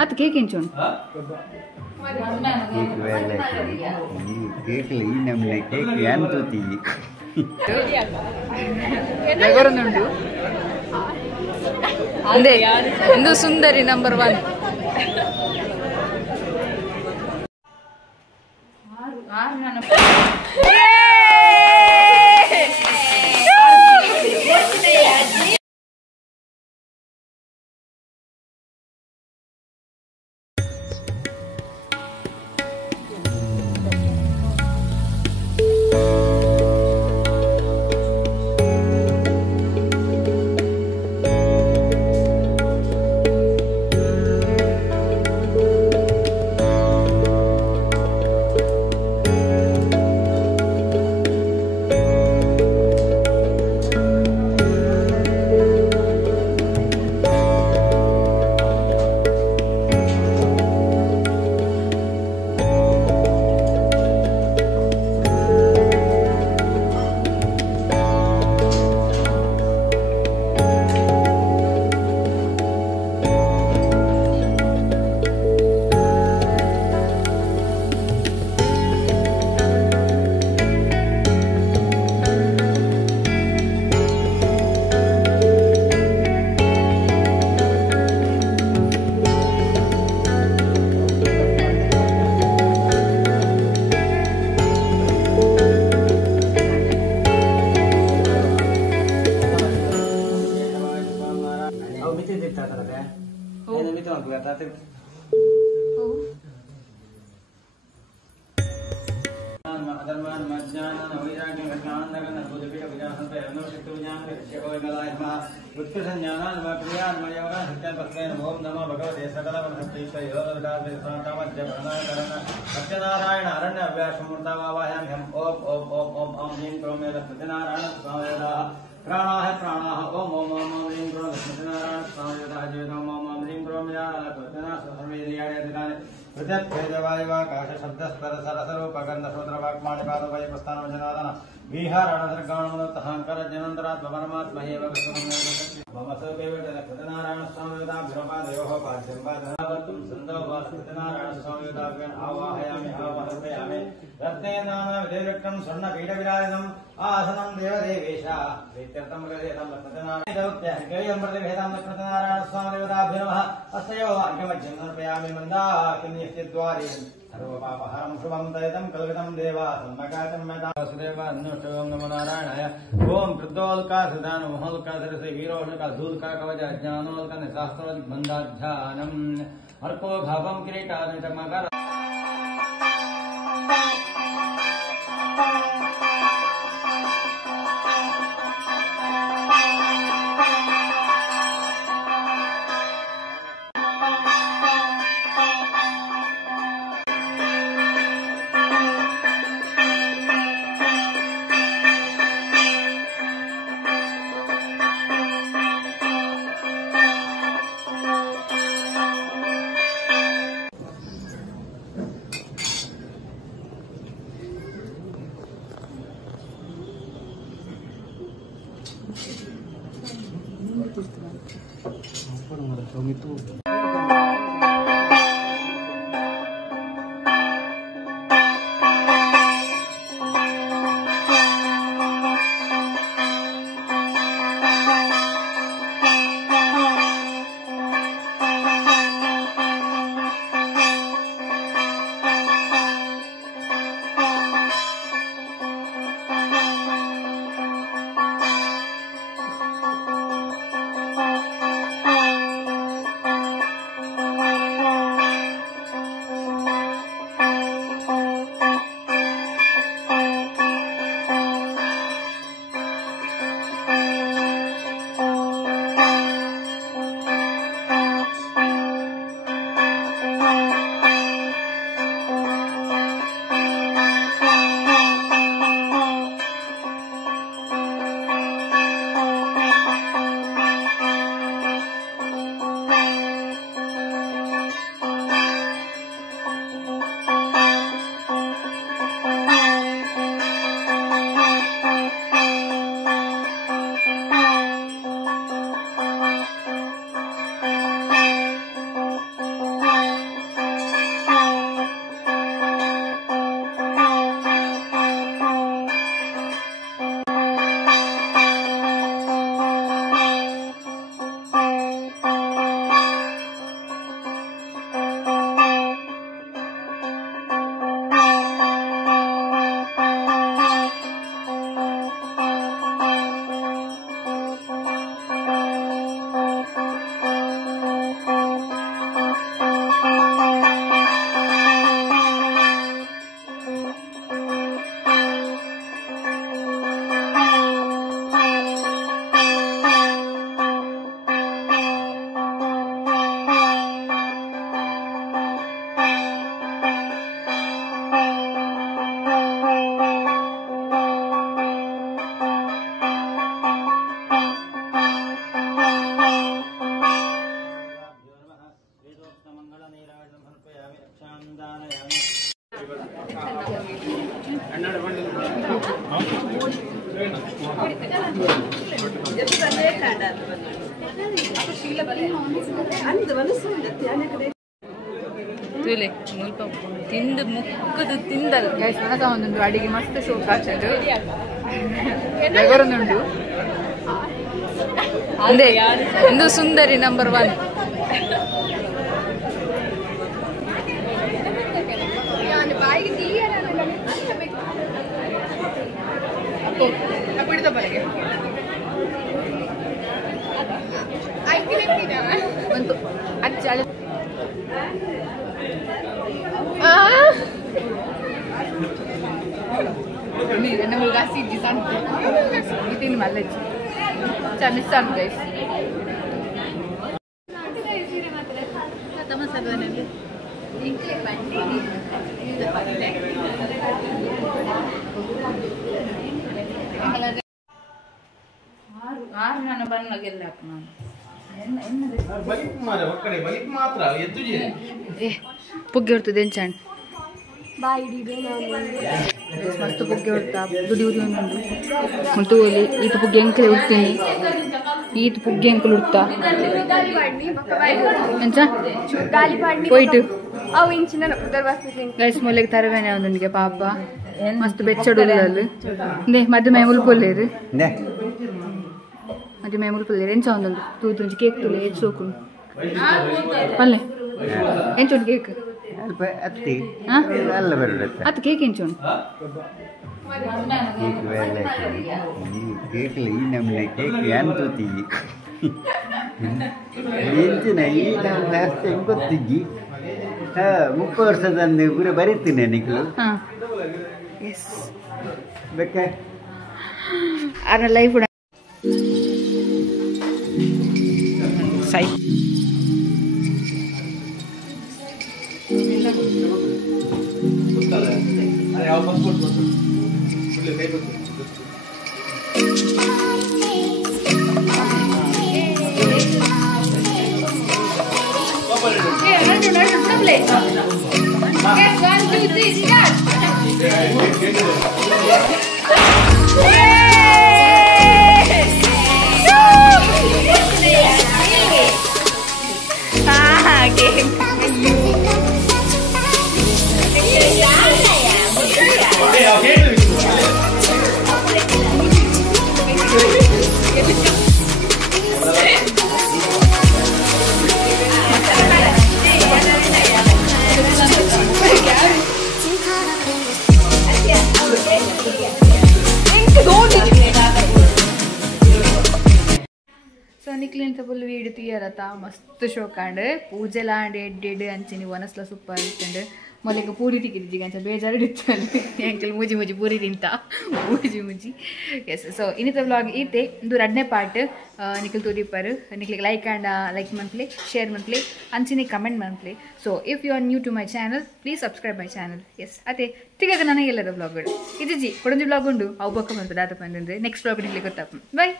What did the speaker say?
ಅದು cake ಹೆಂಚೋಣ cake ಈ ನಮ್ಮನೆ ಕೇಕ್ ಏನು ತೋತಿ ನಗರನುಂಡು ಅಂದೆ ಇಂದು ಸುಂದರಿ ನಂಬರ್ 1 सत्यनारायण अरण्य अभ्यासमूर्तावाहयाम्यहम् ओम ओम ओम ओम ओम ह्रीं क्रों मे सत्यनारायण स्वामयोदाः प्राणाः प्राणाः ओम ओम ओम ओम ह्रीं क्रों सत्यनारायण स्वामयोदाः जीवतम् ओम ओम ह्रीं क्रों या सत्यनारायण सर्वेन्द्रियाणि प्रत्यक्षेदवायुवाकाश शब्दस्पर सरसरूपगन्ध श्रोत्रवाक्माणिपादवय प्रस्थानवचनादन विहारणसर्गाणमनोत्तहाङ्कर जनन्तरात्मपरमात्महेव मम सत्यनारायण स्वामयोदाभ्युपादयोः पाद्यं पादनावत्तुं सन्दोभा सत्यनारायण स्वामयोदाभ्यन् आवाहयामि आवाहयामि रत्नेनामविधिवृक्तं स्वर्णपीठविराजितम् आसनं देवदेवेश प्रीत्यर्थं गृहीतं सत्यनारायण सत्यनारायण स्वामयोदाभ्यो नमः अस्तयो अर्घ्यमध्यं समर्पयामि मन्दाकिन्यस्यद्वारे सर्वपापहरं शुभं तयतं कल्पितं देवा सम्मकाचं मेधा वासुदेव अन्नुष्टों नमो नारायणाय ओम वृद्धोल्का सुदान मोहोल्का सरसे वीरोल्का धूल्का कवच ज्ञानोल्का निशास्त्रोल्क बन्धाध्यानम् अर्को भावं किरीटानितमकर ನೀರಾಜಂ ಸಮರ್ಪಯಾಮಿ ರಕ್ಷಾಂ ದಾನಯಾಮಿ ತುಲೆ ಮುಲ್ಪ ತಿಂದು ಮುಕ್ಕದು ತಿಂದಲ್ಲ ಗೈಸ್ ನನಸ ಒಂದುಂಡು ಅಡಿಗೆ ಮಸ್ತ್ ಶೋಕ್ ಆಗ್ತದೆ ನಗರನುಂಡು ಅಂದೆ ಇಂದು ಸುಂದರಿ ನಂಬರ್ 1 നമ്മൾ kasih santai itu ini malah camisan guys teman satu lagi ಆರು ನನ್ನ ಬಣ್ಣಗೆಲ್ಲ ಪುಗ್ಗೆ ಹೊರ್ತದೆ ಎಂಚಾಣ್ ಮಸ್ತ್ ಪುಗ್ಗೆ ಹೊರ್ತಾ ದುಡಿ ಉರಿ ಒಂದೊಂದು ಮತ್ತು ಈತ ಪುಗ್ಗೆ ಎಂಕಲೆ ಉಡ್ತೀನಿ ಈತ ಪುಗ್ಗೆ ಎಂಕಲು ಉಡ್ತಾ ಎಂಚ పోయిటు గైస్ మొలకి తరవేనే ఉందండి పాప మస్తు బెచ్చడు వాళ్ళు మధ్య మేము ఉల్లిపోలేరు మధ్య మేము ఉల్లిపోలేరు ఎంచ ఉందండి తూతుంచి కేక్ తులే ఏడ్చోకు పల్లె ఎంచోండి కేక్ అత్త కేక్ ఎంచోండి ಕೇಕ್ ಈ ನಮ್ಮನೆ ಕೇಕ್ ಏನು ತೋತಿ ಎಂಚಿನ ಈ ನಮ್ಮ ಜಾಸ್ತಿ ಹೆಂಗೆ ಗೊತ್ತಿದ್ದಿ 30 ವರ್ಷದಂದು ಪೂರ ಬರೀತೀನಿ ನಿಖಲು ಬೇಕೆ ಅರ ಲೈಫ್ ಸೈ निकलेंत फुल वीडियो तीयरता मस्त शोकांड पूजेलांड एड्डेड अंचिनी वनसला सूपर इत्तंड मलेक पूरी तिकिदिजी गंच बेजार इत्तंड एंकल मुजी मुजी पूरी तिंता मुजी मुजी यस सो इनित व्लॉग इते इंदु रडने पार्ट निकल तोदीपर निकल लाइक अंड लाइक मनप्ले शेयर मनप्ले अंचिनी कमेंट मनप्ले so if you are new to my channel please subscribe my channel yes ಅದೇ ತಿಗದ ನನಗೆಲ್ಲದ ವ್ಲಾಗ್ಗಳು ಇದಿಜಿ ಕೊಡಂಜಿ ವ್ಲಾಗ್ ಉಂಡು ಅವು ಬಕ್ಕ ಬಂತು ದಾತ ಬಂದ್ರೆ ನೆಕ್ಸ್ಟ್ ವ್ಲಾಗ್ ನಿಕ್ಲಿ ಗೊತ್ತಾಪ ಬೈ